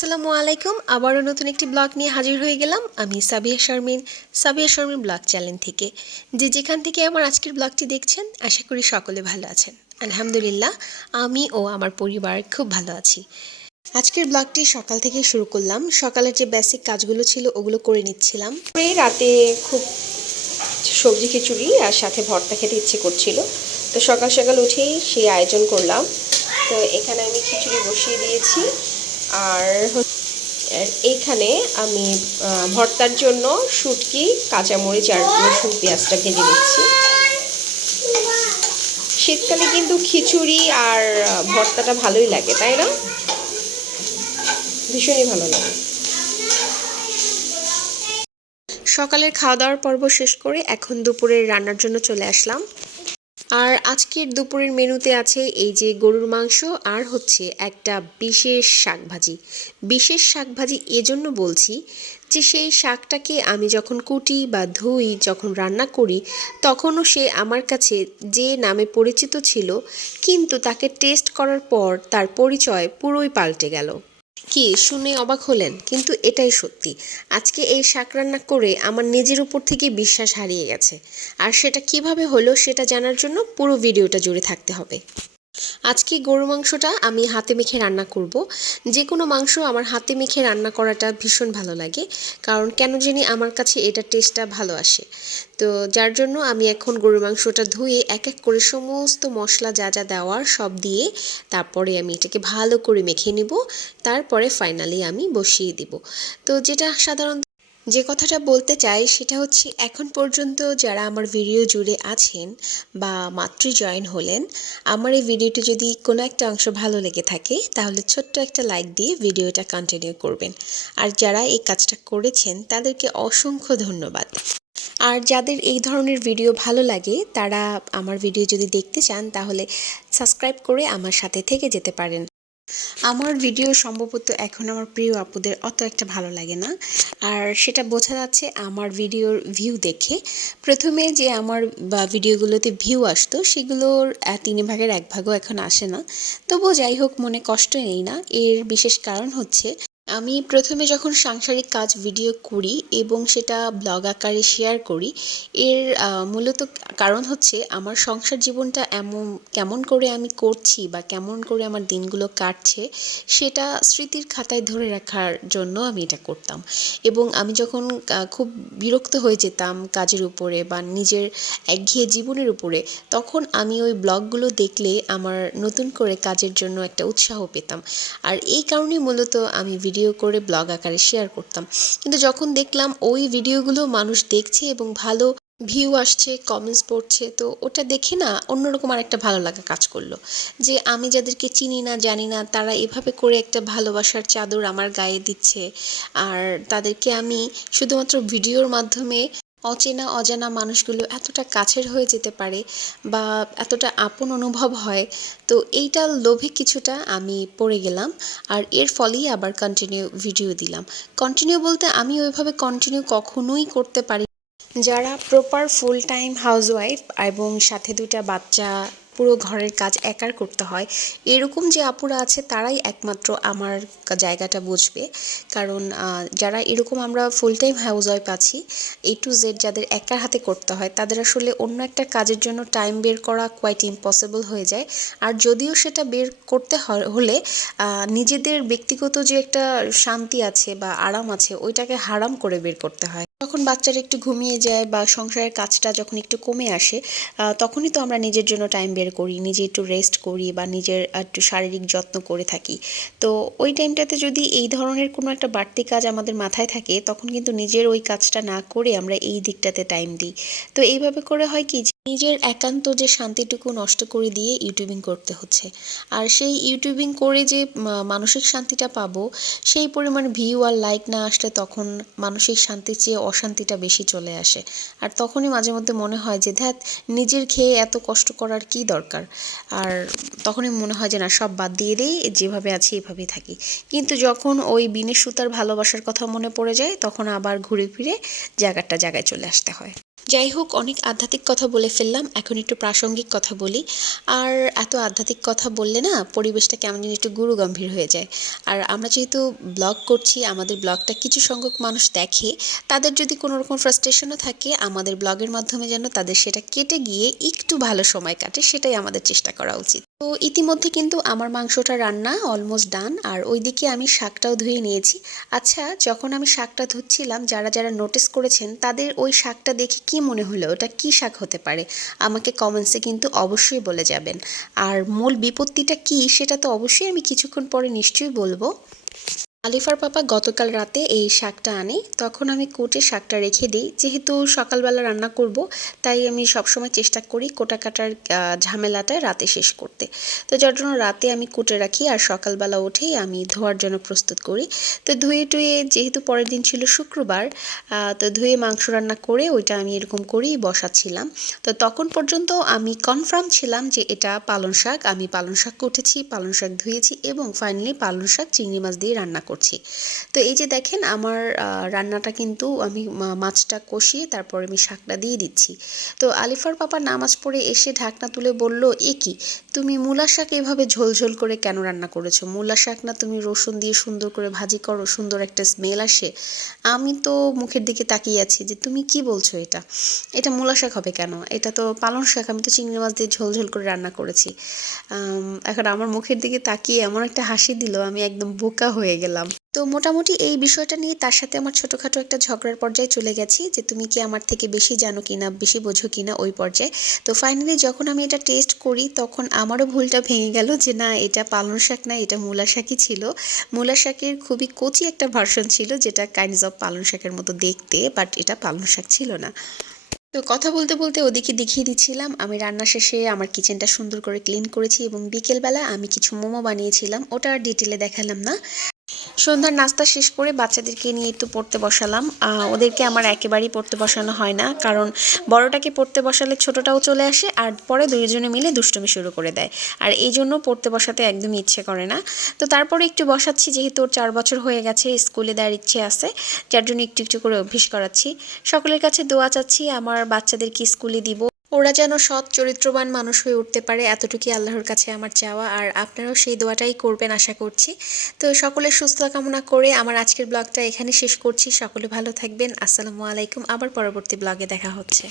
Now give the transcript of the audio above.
আসসালামু আলাইকুম। আবারও নতুন একটি ব্লগ নিয়ে হাজির হয়ে গেলাম আমি সাবিয়া শারমিন ব্লগ চ্যানেল থেকে। যেখান থেকে আমার আজকের ব্লগটি দেখছেন আশা করি সকলে ভালো আছেন। আলহামদুলিল্লাহ আমি ও আমার পরিবার খুব ভালো আছি। আজকের ব্লগটি সকাল থেকে শুরু করলাম। সকালের যে বেসিক কাজগুলো ছিল ওগুলো করে নিচ্ছিলাম। রাতে খুব সবজি খিচুড়ি আর সাথে ভর্তা খেতে ইচ্ছে করছিল, তো সকাল সকাল উঠেই সেই আয়োজন করলাম। তো এখানে আমি খিচুড়ি বসিয়ে দিয়েছি আর এইখানে আমি ভর্তার জন্য শুটকি, কাঁচামরিচ আর রসুন পেঁয়াজটা ভেজে নিচ্ছি। শীতকালে কিন্তু খিচুড়ি আর ভর্তাটা ভালোই লাগে, তাই না? ভীষণই ভালো লাগে। সকালের খাওয়া দাওয়ার পর্ব শেষ করে এখন দুপুরের রান্নার জন্য চলে আসলাম। আর আজকের দুপুরের মেনুতে আছে এই যে গরুর মাংস আর হচ্ছে একটা বিশেষ শাকভাজি এজন্য বলছি যে সেই শাকটাকে আমি যখন কুটি বা ধুই, যখন রান্না করি, তখনও সে আমার কাছে যে নামে পরিচিত ছিল, কিন্তু তাকে টেস্ট করার পর তার পরিচয় পুরোই পাল্টে গেল। কি শুনে অবাক হলেন? কিন্তু এটাই সত্যি। আজকে এই শাক রান্না করে আমার নিজের উপর থেকে বিশ্বাস হারিয়ে গেছে। আর সেটা কিভাবে হলো সেটা জানার জন্য পুরো ভিডিওটা জুড়ে থাকতে হবে। আজকে গরু মাংসটা আমি হাতে মেখে রান্না করব। যে কোনো মাংস আমার হাতে মেখে রান্না করাটা ভীষণ ভালো লাগে, কারণ কেন জানি আমার কাছে এটার টেস্টটা ভালো আসে। তো যার জন্য আমি এখন গরুর মাংসটা ধুয়ে এক এক করে সমস্ত মশলা যা যা দেওয়ার সব দিয়ে তারপরে আমি এটাকে ভালো করে মেখে নিব। তারপরে ফাইনালি আমি বসিয়ে দিব। তো যেটা সাধারণত যে কথাটা বলতে চাই সেটা হচ্ছে, এখন পর্যন্ত যারা আমার ভিডিও জুড়ে আছেন বা মাত্রই জয়েন হলেন, আমার এই ভিডিওটি যদি কোনো একটা অংশ ভালো লেগে থাকে তাহলে ছোট্ট একটা লাইক দিয়ে ভিডিওটা কন্টিনিউ করবেন। আর যারা এই কাজটা করেছেন তাদেরকে অসংখ্য ধন্যবাদ। আর যাদের এই ধরনের ভিডিও ভালো লাগে তারা আমার ভিডিও যদি দেখতে চান তাহলে সাবস্ক্রাইব করে আমার সাথে থেকে যেতে পারেন। আমার ভিডিও সম্ভবত এখন আমার প্রিয় আপুদের অত একটা ভালো লাগে না, আর সেটা বোঝা যাচ্ছে আমার ভিডিওর ভিউ দেখে। প্রথমে যে আমার ভিডিওগুলোতে ভিউ আসতো সেগুলোর 1/3 এখন আসে না। তবুও যাই হোক, মনে কষ্ট নেই না। এর বিশেষ কারণ হচ্ছে, আমি প্রথমে যখন সাংসারিক কাজ ভিডিও করি এবং সেটা ব্লগ আকারে শেয়ার করি, এর মূলত কারণ হচ্ছে আমার সংসার জীবনটা কেমন করে আমি করছি বা কেমন করে আমার দিনগুলো কাটছে সেটা স্মৃতির খাতায় ধরে রাখার জন্য আমি এটা করতাম। এবং আমি যখন খুব বিরক্ত হয়ে যেতাম কাজের উপরে বা নিজের একঘেয়ে জীবনের উপরে, তখন আমি ওই ব্লগগুলো দেখলে আমার নতুন করে কাজের জন্য একটা উৎসাহ পেতাম। আর এই কারণে মূলত আমি ভিডিও করে ব্লগ আকারে শেয়ার করতাম। কিন্তু যখন দেখলাম ওই ভিডিওগুলো মানুষ দেখছে এবং ভালো ভিউ আসছে, কমেন্টস পড়ছে, তো ওটা দেখে না অন্যরকম আরেকটা ভালো লাগা কাজ করলো, যে আমি যাদেরকে চিনি না জানি না তারা এভাবে করে একটা ভালোবাসার চাদর আমার গায়ে দিচ্ছে। আর তাদেরকে আমি শুধুমাত্র ভিডিওর মাধ্যমে অচেনা অজানা মানুষগুলো এতটা কাছের হয়ে যেতে পারে বা এতটা আপন অনুভব হয়। তো এইটার লোভে কিছুটা আমি পড়ে গেলাম, আর এর ফলেই আবার কন্টিনিউ ভিডিও দিলাম। কন্টিনিউ বলতে আমি ওইভাবে কন্টিনিউ কখনোই করতে পারি। যারা প্রপার ফুল টাইম হাউসওয়াইফ এবং সাথে 2টা বাচ্চা, পুরো ঘরের কাজ একার করতে হয়, এরকম যে আপুরা আছে তারাই একমাত্র আমার জায়গাটা বুঝবে। কারণ যারা এরকম আমরা ফুল টাইম হাউসওয়াইফ আছি, A to Z যাদের একার হাতে করতে হয়, তাদের আসলে অন্য একটা কাজের জন্য টাইম বের করা কোয়াইট ইম্পসিবল হয়ে যায়। আর যদিও সেটা বের করতে হলে নিজেদের ব্যক্তিগত যে একটা শান্তি আছে বা আরাম আছে ওইটাকে হারাম করে বের করতে হয়। যখন বাচ্চারা একটু ঘুমিয়ে যায় বা সংসারের কাজটা যখন একটু কমে আসে, তখনই তো আমরা নিজের জন্য টাইম বের করি, নিজে একটু রেস্ট করি বা নিজের একটু শারীরিক যত্ন করে থাকি। তো ওই টাইমটাতে যদি এই ধরনের কোনো একটা বাড়তি কাজ আমাদের মাথায় থাকে, তখন কিন্তু নিজের ওই কাজটা না করে আমরা এই দিকটাতে টাইম দিই। তো এইভাবে করে হয় কি, নিজের একান্ত যে শান্তিটুকু নষ্ট করে দিয়ে ইউটিউবিং করতে হচ্ছে। আর সেই ইউটিউবিং করে যে মানসিক শান্তিটা পাবো, সেই পরিমাণ ভিউ আর লাইক না আসলে তখন মানসিক শান্তির চেয়ে অশান্তিটা বেশি চলে আসে। আর তখনই মাঝে মধ্যে মনে হয় যে ধ্যাৎ, নিজের খেয়ে এত কষ্ট করার কি দরকার। আর তখনই মনে হয় যে না, সব বাদ দিয়ে দেই, যেভাবে আছি এভাবেই থাকি। কিন্তু যখন ওই বিনে সুতার ভালোবাসার কথা মনে পড়ে যায়, তখন আবার ঘুরে ফিরে জায়গায় চলে আসতে হয়। যাই হোক, অনেক আধ্যাত্মিক কথা বলে ফেললাম, এখন একটু প্রাসঙ্গিক কথা বলি। আর এত আধ্যাত্মিক কথা বললে না পরিবেশটা কেমন যেন একটু গুরুগম্ভীর হয়ে যায়। আর আমরা যেহেতু ব্লগ করছি, আমাদের ব্লগটা কিছু সংখ্যক মানুষ দেখে, তাদের যদি কোনো রকম ফ্রাস্ট্রেশনও থাকে আমাদের ব্লগের মাধ্যমে যেন তাদের সেটা কেটে গিয়ে একটু ভালো সময় কাটে, সেটাই আমাদের চেষ্টা করা উচিত। তো ইতিমধ্যে কিন্তু আমার মাংসটা রান্না অলমোস্ট ডান, আর ওইদিকে আমি শাকটাও ধুয়ে নিয়েছি। আচ্ছা, যখন আমি শাকটা ধুচ্ছিলাম, যারা যারা নোটিস করেছেন তাদের ওই শাকটা দেখে কি মনে হলো, ওটা কি শাক হতে পারে আমাকে কমেন্টসে কিন্তু অবশ্যই বলে যাবেন। আর মূল বিপত্তিটা কি সেটা তো অবশ্যই আমি কিছুক্ষণ পরে নিশ্চয়ই বলবো। আলিফার পাপা গতকাল রাতে এই শাকটা আনে, তখন আমি কুটে শাকটা রেখে দিই। যেহেতু সকালবেলা রান্না করব, তাই আমি সবসময় চেষ্টা করি কোটা কাটার ঝামেলাটা রাতে শেষ করতে। তো যার জন্য রাতে আমি কুটে রাখি, আর সকালবেলা উঠেই আমি ধোয়ার জন্য প্রস্তুত করি। তো ধুয়ে টুয়ে, যেহেতু পরের দিন ছিল শুক্রবার, তো ধুয়ে মাংস রান্না করে ওইটা আমি এরকম করেই বসাচ্ছিলাম। তো তখন পর্যন্ত আমি কনফার্ম ছিলাম যে এটা পালং শাক। আমি পালং শাক কুটেছি, পালং শাক ধুয়েছি এবং ফাইনালি পালং শাক চিংড়ি মাছ দিয়ে রান্না করছি। তো এই যে দেখেন আমার রান্নাটা কিন্তু আমি মাছটা কষিয়ে তারপর আমি শাকটা দিয়ে দিচ্ছি। তো আলিফার পাপা নামাজ পড়ে এসে ঢাকনা তুলে বলল, এ কি, তুমি মূলা শাক এভাবে ঝোল ঝোল করে কেন রান্না করেছো? মূলা শাক না তুমি রসুন দিয়ে সুন্দর করে ভাজি করো, সুন্দর একটা স্মেল আসে। আমি তো মুখের দিকে তাকিয়ে আছি যে তুমি কি বলছো, এটা এটা মূলা শাক হবে কেন? এটা তো পালং শাক, আমি তো চিংড়ি মাছ দিয়ে ঝোল ঝোল করে রান্না করেছি। এখন আমার মুখের দিকে তাকিয়ে এমন একটা হাসি দিল, আমি একদম বোকা হয়ে গেলাম। তো মোটামুটি এই বিষয়টা নিয়ে তার সাথে আমার ছোটোখাটো একটা ঝগড়ার পর্যায়ে চলে গেছি, যে তুমি কি আমার থেকে বেশি জানো কিনা, বেশি বোঝো কিনা, ওই পর্যায়ে। তো ফাইনালি যখন আমি এটা টেস্ট করি তখন আমারও ভুলটা ভেঙে গেল, যে না এটা পালং শাক না, এটা মূলা শাকই ছিল। মূলা শাকের খুবই কচি একটা ভার্সন ছিল, যেটা কাইন্ডস অফ পালং শাকের মতো দেখতে, বাট এটা পালং শাক ছিল না। তো কথা বলতে বলতে ওদিকে দেখিয়ে দিচ্ছিলাম আমি রান্না শেষে আমার কিচেনটা সুন্দর করে ক্লিন করেছি, এবং বিকেলবেলা আমি কিছু মোমো বানিয়েছিলাম, ওটা আর ডিটেলে দেখালাম না। সন্ধ্যার নাস্তা শেষ করে বাচ্চাদেরকে নিয়ে একটু পড়তে বসালাম। ওদেরকে আমার একেবারেই পড়তে বসানো হয় না, কারণ বড়টাকে পড়তে বসালে ছোটটাও চলে আসে, আর পরে দুইজনে মিলে দুষ্টুমি শুরু করে দেয়। আর এই জন্য পড়তে বসাতে একদমই ইচ্ছে করে না। তো তারপরে একটু বসাচ্ছি, যেহেতু ওর 4 বছর হয়ে গেছে, স্কুলে দেওয়ার ইচ্ছে আছে, যার জন্য একটু একটু করে অভ্যেস করাচ্ছি। সকলের কাছে দোয়া চাচ্ছি আমার বাচ্চাদেরকে স্কুলে দিব, ওরা যেন সৎ চরিত্রবান মানুষ হয়ে উঠতে পারে, এতটুকুই আল্লাহর কাছে আমার চাওয়া। আর আপনারাও সেই দোয়াটাই করবেন আশা করছি। তো সকলের সুস্থতা কামনা করে আমার আজকের ব্লগটা এখানে শেষ করছি। সকলে ভালো থাকবেন। আসসালামু আলাইকুম। আবার পরবর্তী ব্লগে দেখা হচ্ছে।